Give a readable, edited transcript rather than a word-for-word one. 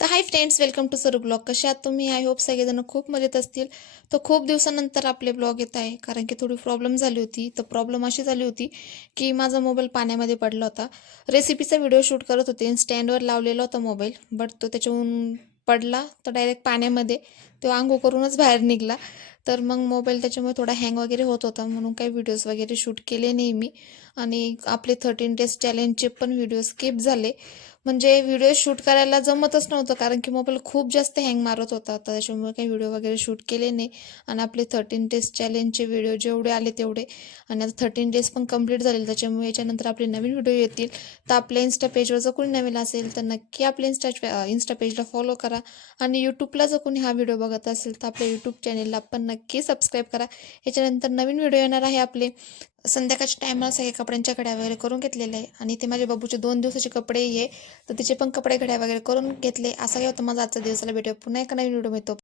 तर hi friends, welcome to सरू blog. कसे आहात तुम्ही? आय होप सगळेजण खूप मजेत असतील. तर खूप दिवसानंतर आपले ब्लॉग येत आहे, कारण की थोडी प्रॉब्लेम झाली होती. तर प्रॉब्लेम अशी झाली होती की माझा मोबाईल पाण्यामध्ये पडला होता. रेसिपीचा व्हिडिओ शूट करत होते, स्टँडवर लावलेला होता मोबाईल, बट तो त्याच्याहून पडला तर डायरेक्ट पाण्यामध्ये तो अंघोळ करूनच बाहेर निघाला. तर मग मोबाईल त्याच्यामुळे थोडा हँग वगैरे होत होता, म्हणून काही व्हिडिओज वगैरे शूट केले नाही मी. आणि आपले 13 डेज चॅलेंजचे पण व्हिडिओ स्किप झाले. म्हणजे व्हिडिओ शूट करायला जमतच नव्हतं, कारण की मोबाईल खूप जास्त हँग मारत होता. तर त्याच्यामुळे काही व्हिडिओ वगैरे शूट केले नाही. आणि आपले 13 डेज चॅलेंजचे व्हिडिओ जेवढे आले तेवढे, आणि आता 13 डेज पण कंप्लीट झालेले. त्याच्यामुळे याच्यानंतर आपले नवीन व्हिडिओ येतील. तर आपल्या इन्स्टा पेजवर जर कोणी नवीन असेल तर नक्की आपल्या इन्स्टा पेजला फॉलो करा. आणि यूट्यूबला जर कोणी हा व्हिडिओ बघत असेल तर आपल्या यूट्यूब चॅनेलला पण नक्की सबस्क्राईब करा. याच्यानंतर नवीन व्हिडिओ येणार आहे आपले. संध्याकाळच्या टायमाला सगळे कपड्यांच्या घड्या वगैरे करून घेतलेले आहे. आणि ते माझ्या बाबूचे 2 दिवसाचे कपडे हे, तर तिचे पण कपडे घड्या वगैरे करून घेतले. असा काय होतं माझा आजचा दिवसाला. भेटूया पुन्हा एका नवीन व्हिडिओ मिळतो.